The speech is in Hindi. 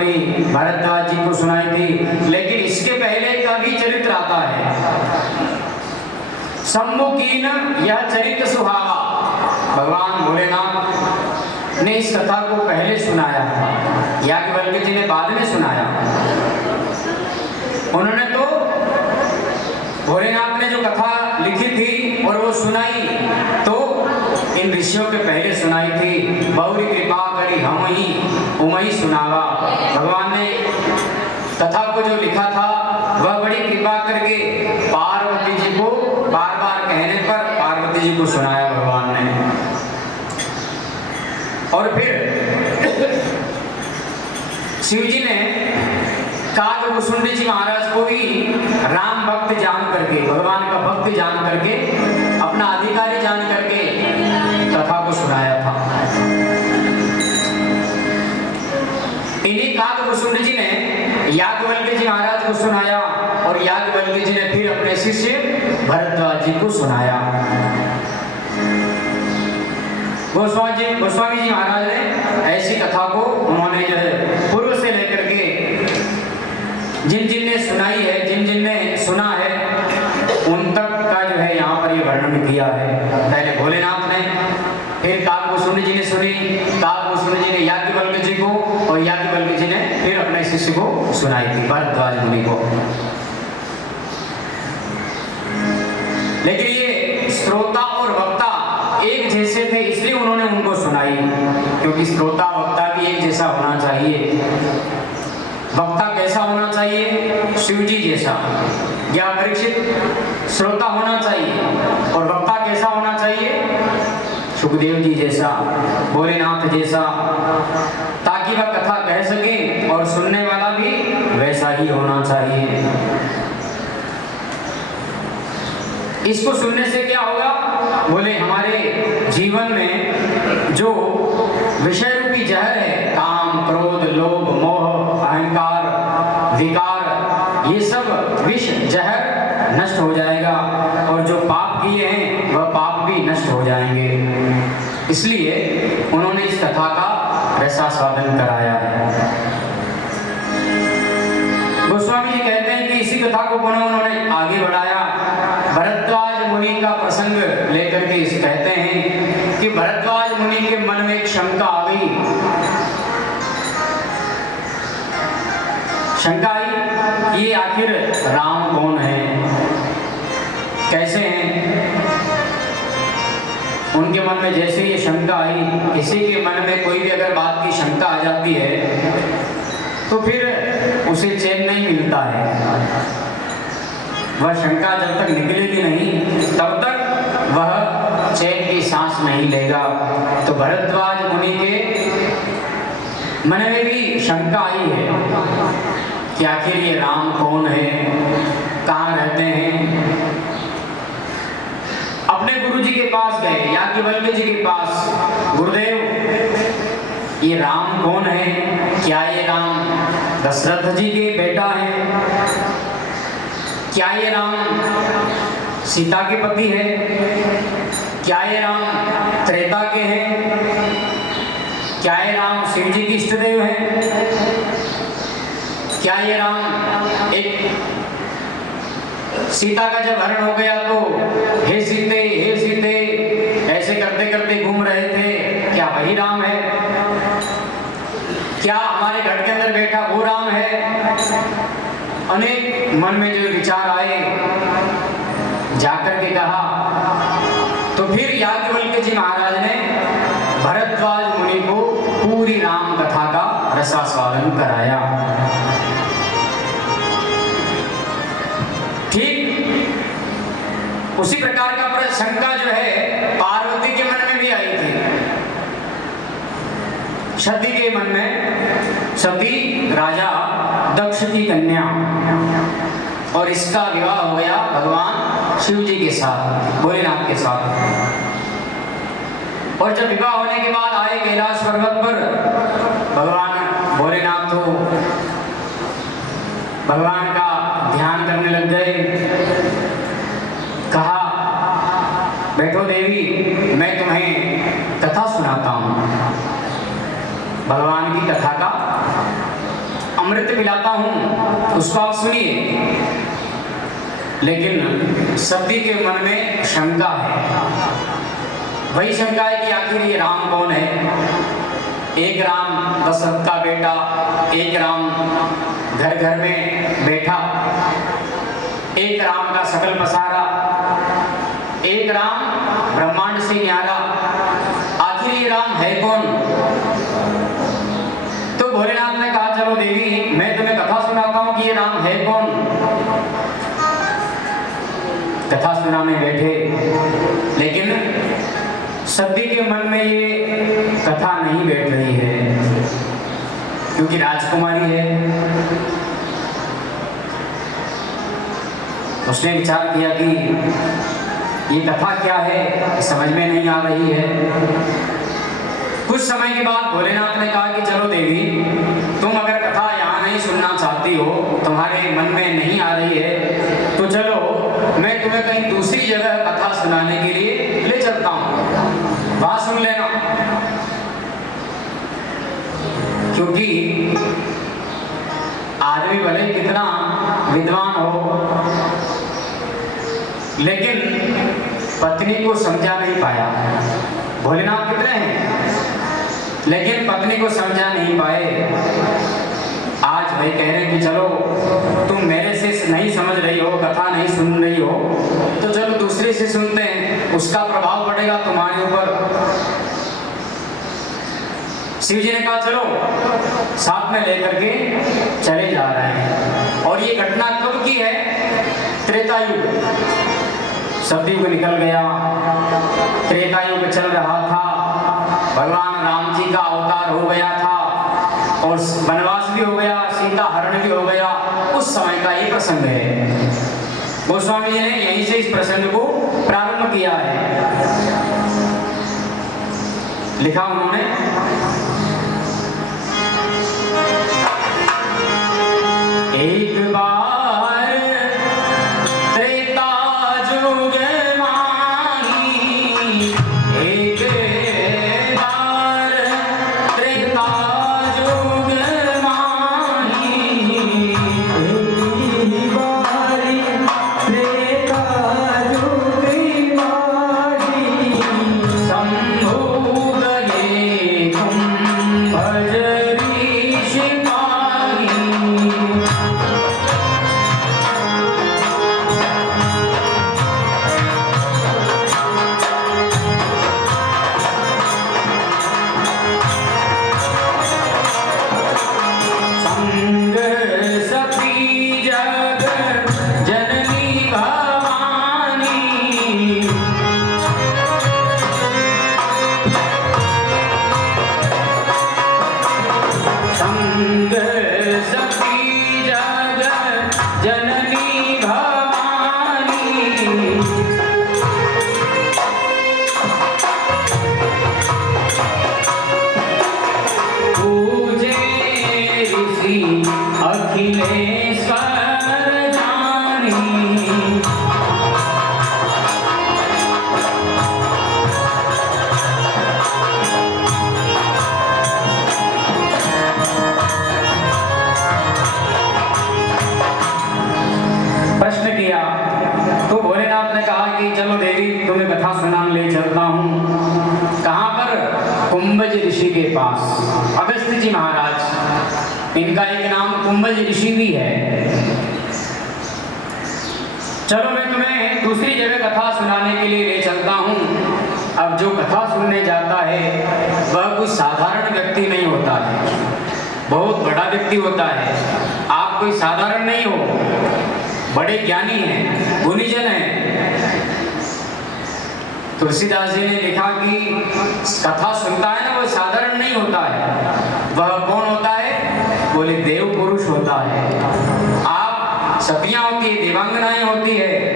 उन्होंने भरद्वाज जी को सुनाई थी। लेकिन इसके पहले का भी चरित्र आता है। सम्मुखीन यह चरित्र सुहावा, भगवान भोलेनाथ ने इस कथा को पहले सुनाया, याज्ञवल्क्य जी ने बाद में सुनाया। उन्होंने तो भोलेनाथ ने जो कथा लिखी थी और वो सुनाई तो इन ऋषियों के पहले सुनाई थी। बहुरी कृपा करी हम ही उमई सुनावा, भगवान ने कथा को जो लिखा था वह बड़ी कृपा करके पार्वती जी को बार बार कहने पर पार्वती जी को सुनाया भगवान ने। और फिर शिव जी ने काकभूषुंडी जी महाराज को भी राम भक्त जान करके, भगवान का भक्त जान करके, अपना अधिकारी जान करके कथा को सुनाया था। इन्हीं काकभूषुंडी जी ने याज्ञवल्क्य जी महाराज को सुनाया और याज्ञवल्क्य जी ने फिर अपने शिष्य भरद्वाज जी को सुनाया। गोस्वामी जी महाराज ने ऐसी कथा को उन्होंने जो है पूर्व से लेकर के जिन जिन ने सुनाई है, जिन जिन ने सुना है, उन तक का जो है यहाँ पर ये वर्णन किया है। पहले भोलेनाथ ने, फिर काकभूषुंडी जी ने सुनी, काकभूषुंडी जी ने याज्ञवल्क्य जी को और याज्ञवल्क्य जी ने फिर अपने शिष्य को सुनाई थी, भरद्वाज मुनि को। लेकिन ये श्रोता और वक्ता एक जैसे थे, इसलिए उन्होंने उनको सुनाई, क्योंकि श्रोता वक्ता भी एक जैसा होना चाहिए। वक्ता कैसा होना चाहिए? शिव जी जैसा। या परीक्षित श्रोता होना चाहिए और वक्ता कैसा होना चाहिए? सुखदेव जी जैसा, भोलेनाथ जैसा, ताकि वह कथा कह सके और सुनने वाला भी वैसा ही होना चाहिए। इसको सुनने से क्या होगा? बोले हमारे जीवन में जो विषय रूपी जहर है, काम, क्रोध, लोभ, मोह, अहंकार, विकार, ये सब विष जहर नष्ट हो जाएगा और जो पाप किए हैं वह पाप भी नष्ट हो जाएंगे। इसलिए उन्होंने इस कथा का रसास्वादन कराया है। गोस्वामी जी कहते हैं कि इसी कथा को पुनः उन्होंने आगे बढ़ाया। भरद्वाज मुनि का प्रसंग लेकर के इस कहते हैं कि भरद्वाज मुनि के मन में एक शंका आ गई। शंका आई, ये आखिर राम कौन है, कैसे हैं? उनके मन में जैसे ये शंका आई, किसी के मन में कोई भी अगर बात की शंका आ जाती है तो फिर उसे चैन नहीं मिलता है। वह शंका जब तक निकलेगी नहीं तब तक वह चैन की सांस नहीं लेगा। तो भरद्वाज मुनि के मन में भी शंका आई है कि आखिर ये राम कौन है, कहाँ रहते हैं। अपने गुरु जी के पास गए, याज्ञवल्क्य जी के पास, गुरुदेव ये राम कौन है? क्या ये राम दशरथ जी के बेटा है? क्या ये राम सीता के पति है? क्या ये राम त्रेता के हैं? क्या ये राम शिव जी के इष्ट देव हैं? क्या ये राम एक सीता का जब हरण हो गया तो हे सीते ऐसे करते करते घूम रहे थे, क्या वही राम है? क्या हमारे घर के अंदर बैठा वो राम है? अनेक मन में जो विचार आए, जाकर के कहा। तो फिर याज्ञवल्क्य जी महाराज ने भरद्वाज मुनि को पूरी राम कथा का रसास्वादन कराया। ठीक उसी प्रकार का शंका जो है पार्वती के मन में भी आई थी। सती के मन में, सती राजा दक्ष की कन्या, और इसका विवाह हो गया भगवान शिव जी के साथ, भोलेनाथ के साथ। और जब विवाह होने के बाद आए कैलाश पर्वत पर, भगवान भोलेनाथ तो भगवान का ध्यान करने लग गए। कहा बैठो देवी, मैं तुम्हें कथा सुनाता हूँ। भगवान की कथा का अमृत पिलाता हूँ उसको आप सुनिए। लेकिन सती के मन में शंका है। वही शंका है कि आखिर ये राम कौन है। एक राम दशरथ का बेटा, एक राम घर घर में बैठा, एक राम का सकल पसारा, एक राम ब्रह्मांड से न्यारा, आखिर ये राम है कौन। तो भोलेनाथ ने कहा चलो देवी मैं तुम्हें कथा सुनाता हूं कि ये राम है कौन। कथा सुनाने बैठे, लेकिन सती के मन में ये कथा नहीं बैठ रही है, क्योंकि राजकुमारी है। उसने विचार किया कि ये कथा क्या है, समझ में नहीं आ रही है। कुछ समय के बाद भोलेनाथ ने कहा कि चलो देवी तुम अगर कथा यहाँ नहीं सुनना चाहती हो, तुम्हारे मन में नहीं आ रही है, तो चलो मैं तुम्हें कहीं दूसरी जगह कथा सुनाने के लिए ले चलता हूँ, वहां सुन लेना। क्योंकि आदमी भले कितना विद्वान हो, लेकिन पत्नी को समझा नहीं पाया। भोलेनाथ कितने हैं, लेकिन पत्नी को समझा नहीं पाए। आज भाई कह रहे हैं कि चलो तुम मेरे से नहीं समझ रही हो, कथा नहीं सुन रही हो, तो चलो दूसरे से सुनते हैं, उसका प्रभाव पड़ेगा तुम्हारे ऊपर। शिव जी ने कहा चलो साथ में लेकर के चले जा रहे हैं। और ये घटना कब की है, त्रेता युग। सतयुग निकल गया, त्रेता युग चल रहा था, भगवान राम जी का अवतार हो गया था और वनवास भी हो गया, सीता हरण भी हो गया। उस समय का ये प्रसंग है। गोस्वामी जी ने यहीं से इस प्रसंग को प्रारंभ किया है। लिखा उन्होंने, एक बार त्रेता युग माही, एक बार त्रेता युग माही, एक बार त्रेता युग माही, शंभु गए कुंभज ऋषि पाही। प्रश्न किया तो भोलेनाथ ने कहा कि चलो देवी तुम्हें कथा सुनाने ले चलता हूँ। कहाँ पर, कुंभज ऋषि के पास। अगस्त्य जी महाराज, इनका एक नाम कुंभज ऋषि भी है। चलो मैं तुम्हें दूसरी जगह कथा सुनाने के लिए ले चलता हूँ। अब जो कथा सुनने जाता है वह कोई साधारण व्यक्ति नहीं होता है, बहुत बड़ा व्यक्ति होता है। आप कोई साधारण नहीं हो, बड़े ज्ञानी हैं, गुणीजन हैं। तुलसीदास जी ने लिखा कि कथा सुनता है ना, वो साधारण नहीं होता है। वह कौन होता है, बोले देव पुरुष होता है। आप सतियां होती है, देवांगनाएं होती है,